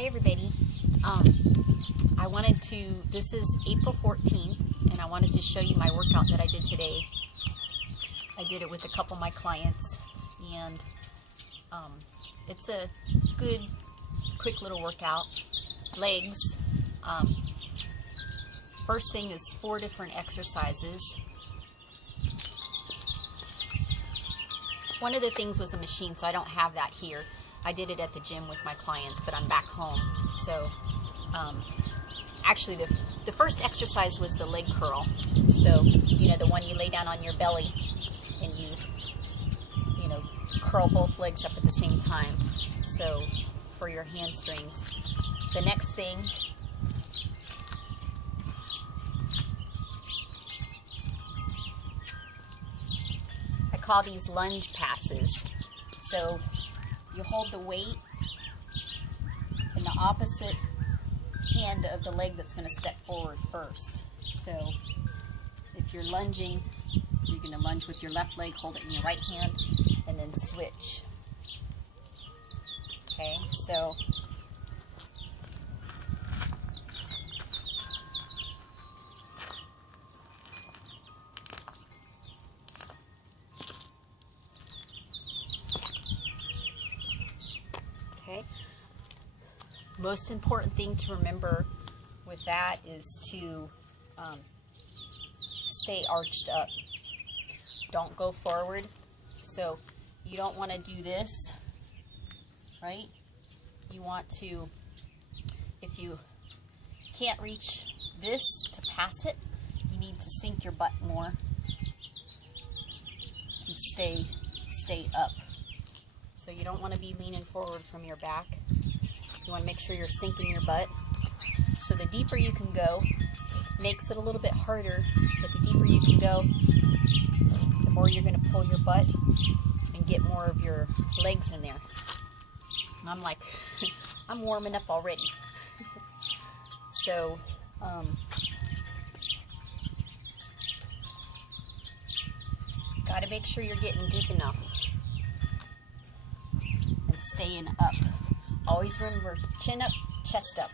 Hi everybody. I wanted to, this is April 14th, and I wanted to show you my workout that I did today. I did it with a couple of my clients, and it's a good, quick little workout. Legs. First thing is 4 different exercises. One of the things was a machine, so I don't have that here. I did it at the gym with my clients, but I'm back home. So actually the first exercise was the leg curl. So, you know, the one you lay down on your belly and you curl both legs up at the same time. So for your hamstrings. The next thing, I call these lunge passes. So you hold the weight in the opposite hand of the leg that's going to step forward first. So if you're lunging, you're going to lunge with your left leg, hold it in your right hand, and then switch. Okay, so most important thing to remember with that is to stay arched up. Don't go forward. So you don't want to do this, right? You want to, if you can't reach this to pass it, you need to sink your butt more and stay up. So you don't want to be leaning forward from your back. You want to make sure you're sinking your butt. So the deeper you can go makes it a little bit harder, but the deeper you can go, the more you're going to pull your butt and get more of your legs in there. And I'm like, I'm warming up already. So, got to make sure you're getting deep enough and staying up. Always remember, chin up, chest up.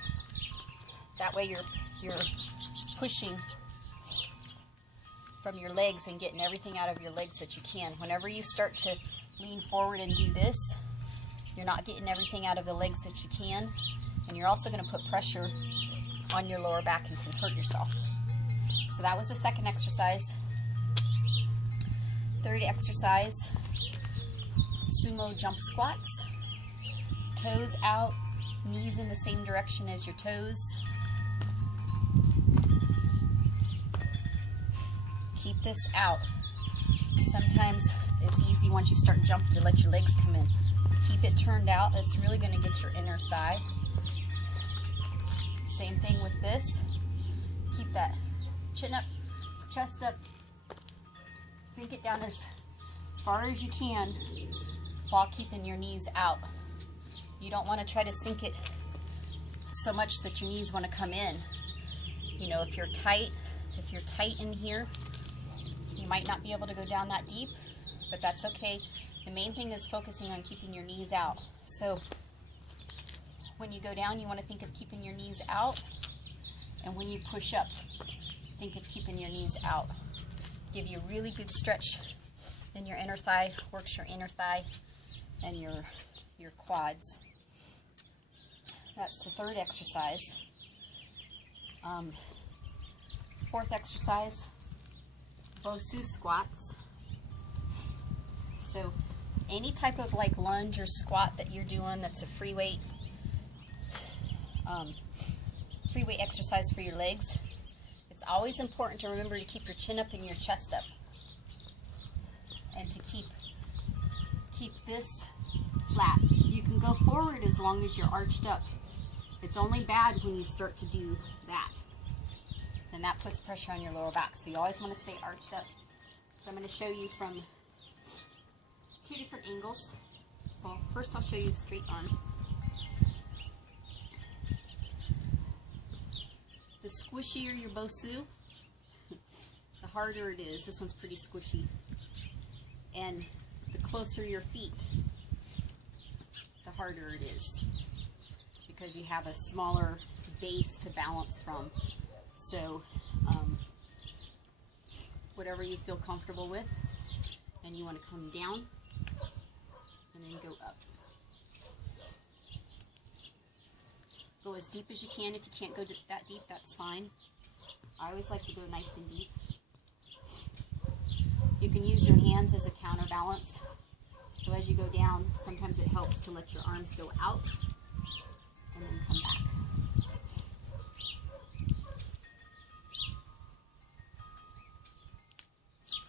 That way you're pushing from your legs and getting everything out of your legs that you can. Whenever you start to lean forward and do this, you're not getting everything out of the legs that you can, and you're also going to put pressure on your lower back and can hurt yourself. So that was the second exercise. Third exercise, sumo jump squats. Toes out, knees in the same direction as your toes. Keep this out. Sometimes it's easy once you start jumping to let your legs come in. Keep it turned out. That's really going to get your inner thigh. Same thing with this. Keep that chin up, chest up. Sink it down as far as you can while keeping your knees out. You don't want to try to sink it so much that your knees want to come in. You know, if you're tight in here, you might not be able to go down that deep, but that's okay. The main thing is focusing on keeping your knees out. So when you go down, you want to think of keeping your knees out, and when you push up, think of keeping your knees out. Give you a really good stretch in your inner thigh, works your inner thigh and your quads. That's the third exercise. Fourth exercise, Bosu squats. So any type of like lunge or squat that you're doing that's a free weight exercise for your legs, it's always important to remember to keep your chin up and your chest up, and to keep this flat. You can go forward as long as you're arched up. It's only bad when you start to do that. And that puts pressure on your lower back. So you always want to stay arched up. So I'm going to show you from 2 different angles. Well, first I'll show you straight on. The squishier your Bosu, the harder it is. This one's pretty squishy. And the closer your feet, the harder it is. because you have a smaller base to balance from. So whatever you feel comfortable with, and you want to come down and then go up. Go as deep as you can. If you can't go that deep, that's fine. I always like to go nice and deep. You can use your hands as a counterbalance. So as you go down, sometimes it helps to let your arms go out and then come back.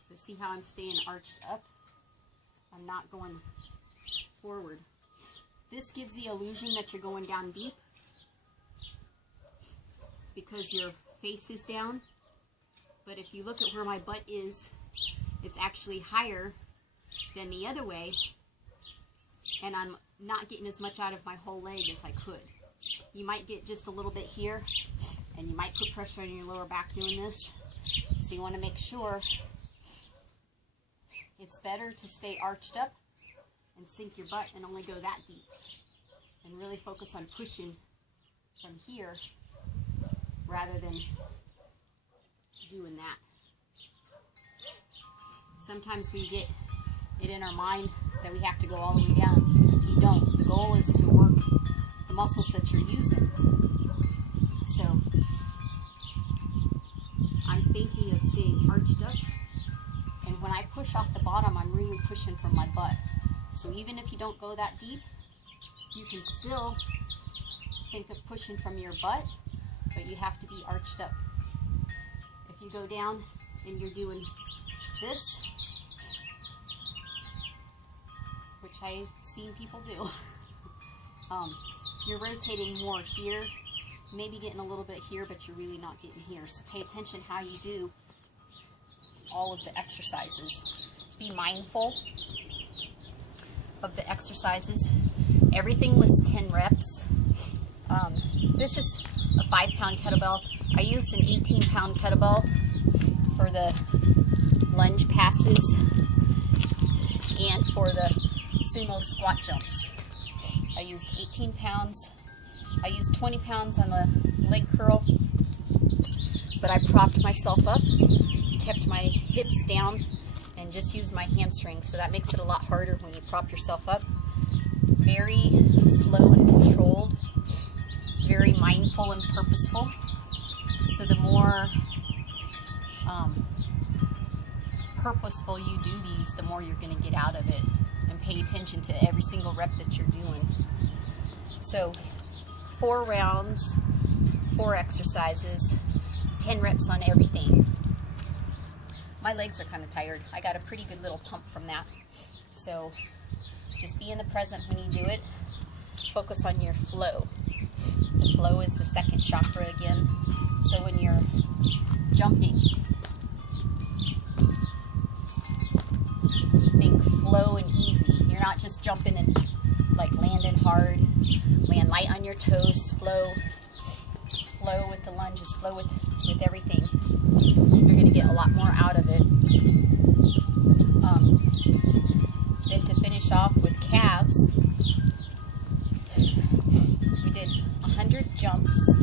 But see how I'm staying arched up? I'm not going forward. This gives the illusion that you're going down deep because your face is down. But if you look at where my butt is, it's actually higher than the other way, and I'm not getting as much out of my whole leg as I could. You might get just a little bit here, and you might put pressure on your lower back doing this. So you want to make sure it's better to stay arched up and sink your butt and only go that deep, and really focus on pushing from here rather than doing that. Sometimes we get it in our mind that we have to go all the way down. You don't. The goal is to work the muscles that you're using. So I'm thinking of staying arched up, and when I push off the bottom, I'm really pushing from my butt. So even if you don't go that deep, you can still think of pushing from your butt, but you have to be arched up. If you go down and you're doing this, which I've seen people do, you're rotating more here, maybe getting a little bit here, but you're really not getting here. So pay attention how you do all of the exercises. Be mindful of the exercises. Everything was 10 reps. This is a 5-pound kettlebell. I used an 18-pound kettlebell for the lunge passes and for the Sumo squat jumps. I used 18 pounds. I used 20 pounds on the leg curl, but I propped myself up, kept my hips down, and just used my hamstrings. So that makes it a lot harder when you prop yourself up. Very slow and controlled, very mindful and purposeful. So the more purposeful you do these, the more you're going to get out of it. And pay attention to every single rep that you're doing. So 4 rounds, 4 exercises, 10 reps on everything. My legs are kind of tired. I got a pretty good little pump from that. So just be in the present when you do it. Focus on your flow. The flow is the second chakra again. So when you're jumping, think flow and easy. You're not just jumping and like landing hard. Land light on your toes. Flow with the lunges. Flow with everything. You're going to get a lot more out of it. Then to finish off with calves, we did 100 jumps.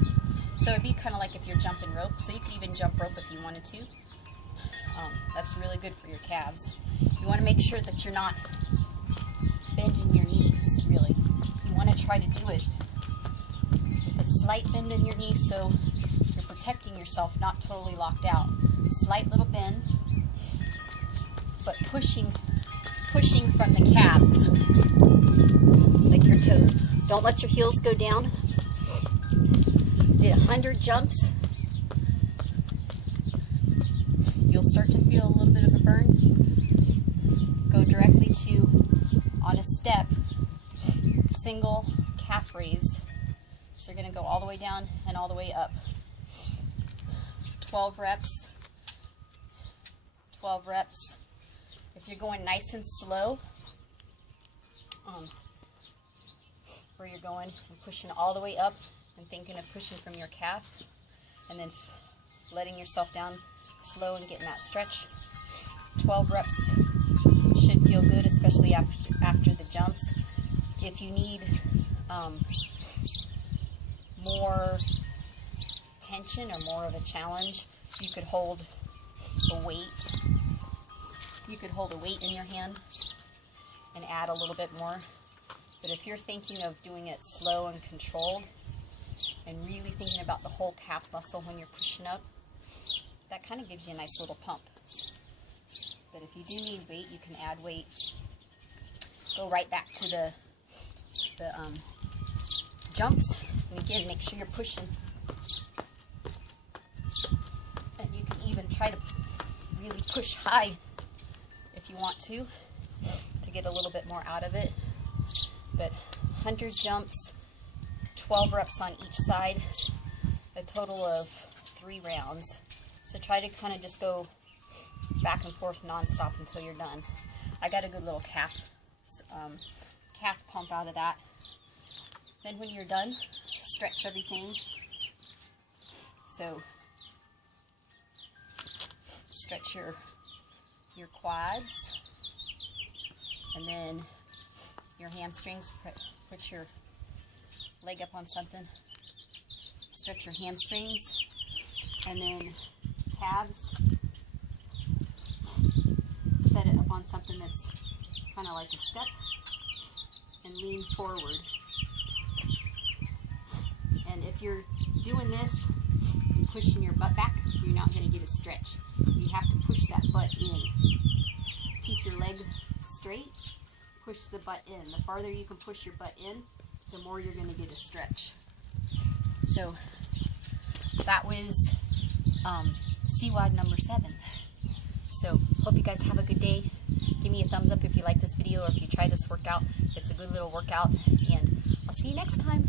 So it'd be kind of like if you're jumping rope. So you could even jump rope if you wanted to. That's really good for your calves. You want to make sure that you're not bending your knees, really. You want to try to do it with a slight bend in your knees so you're protecting yourself, not totally locked out. Slight little bend, but pushing from the calves, like your toes. Don't let your heels go down. Did 100 jumps. You'll start to feel a little bit of a burn. Go directly to, on a step, single calf raise. So you're going to go all the way down and all the way up. 12 reps. 12 reps. If you're going nice and slow, where you're going and pushing all the way up and thinking of pushing from your calf, and then letting yourself down slow and getting that stretch. 12 reps should feel good, especially after the jumps. If you need more tension or more of a challenge, you could hold a weight. You could hold a weight in your hand and add a little bit more. But if you're thinking of doing it slow and controlled and really thinking about the whole calf muscle when you're pushing up, that kind of gives you a nice little pump. But if you do need weight, you can add weight. Go right back to the jumps. And again, make sure you're pushing. And you can even try to really push high if you want to get a little bit more out of it. But 100 jumps, 12 reps on each side, a total of 3 rounds. So try to kind of just go back and forth non-stop until you're done. I got a good little calf pump out of that. Then when you're done, stretch everything. So stretch your quads, and then your hamstrings. Put your leg up on something, stretch your hamstrings, and then calves, set it up on something that's kind of like a step, and lean forward. And if you're doing this and pushing your butt back, you're not going to get a stretch. You have to push that butt in. Keep your leg straight, push the butt in. The farther you can push your butt in, the more you're going to get a stretch. So that was CWOD number 7. So hope you guys have a good day. Give me a thumbs up if you like this video or if you try this workout. It's a good little workout, and I'll see you next time.